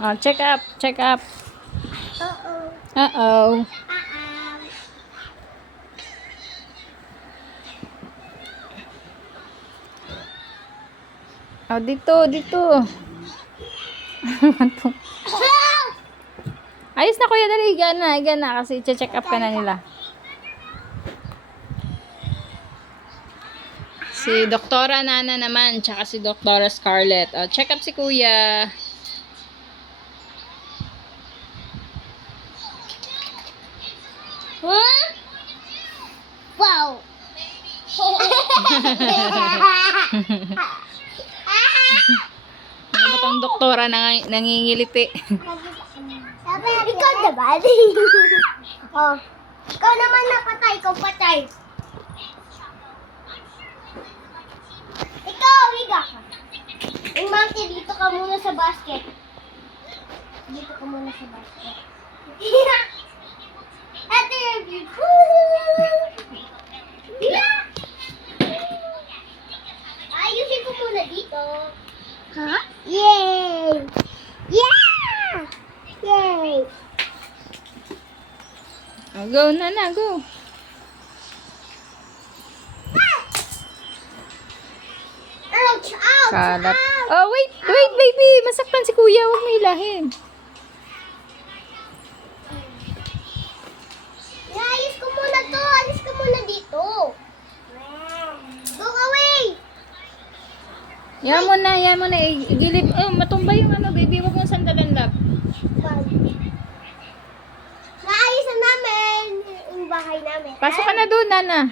Oh, check up, check up. Uh-oh. Uh-oh. Oh, dito, dito. Ayos na kuya, dali. Higa na. Kasi check up ka na nila. Si Doktora Nana naman, tsaka si Doktora Scarlett. Oh, check up si kuya. Huh? Wow. Ano ba tong doktora nangingiliti? Ikaw naman. Oh. Ikaw naman napatay. Ikaw patay. Ikaw, higa ka. Monkey, dito ka muna sa basket. Dito ka muna sa basket. Ito yung view. Ayusin ko muna dito. Ha? Yay! Yeah! Yay! Oh, go, Nana, go. Ouch! Ouch! Kalat. Ouch! Oh, wait, baby. Masaktan si kuya. Huwag mo hilahin. Ayos ko muna to. Alis ka muna dito. Go away! Yan mo na. Igilip. Oh, matumba yung ano, baby. Huwag mong sandalan, love. Naayos na namin yung bahay namin. Pasok ka na doon, Nana.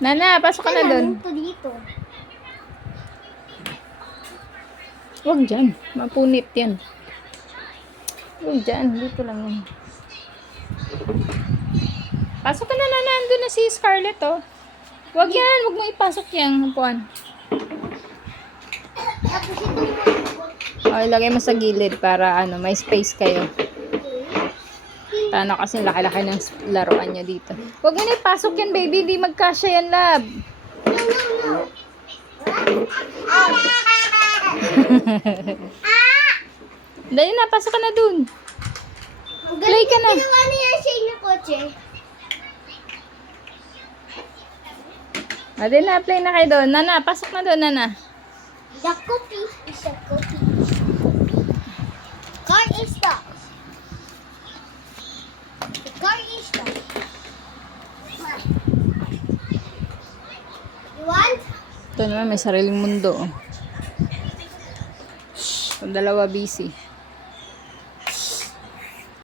Nana, pasok ka na doon. Ito dito. Huwag dyan. Mapunit yan. Huwag dyan. Dito lang yan. Pasok ka na, Nana. Andun na si Scarlett, oh. Huwag yan. Huwag mo ipasok yan. Upuan. Tapos ito O, ilagay mo sa gilid para ano, may space kayo. Paano kasi laki-laki ng laruan nyo dito. Huwag mo na ipasok yan, baby. Di magkasya yan, lab. No. Dali na, pasok ka na dun. Play ka na. Ginawa niya siya ng kotse. Dali na, play na kayo doon. Nana, pasok na doon, Nana. The cookie is a cookie. Car is stuck. The car is stuck. You want? Ito naman, may sariling mundo. Oh. Shh, yung dalawa busy.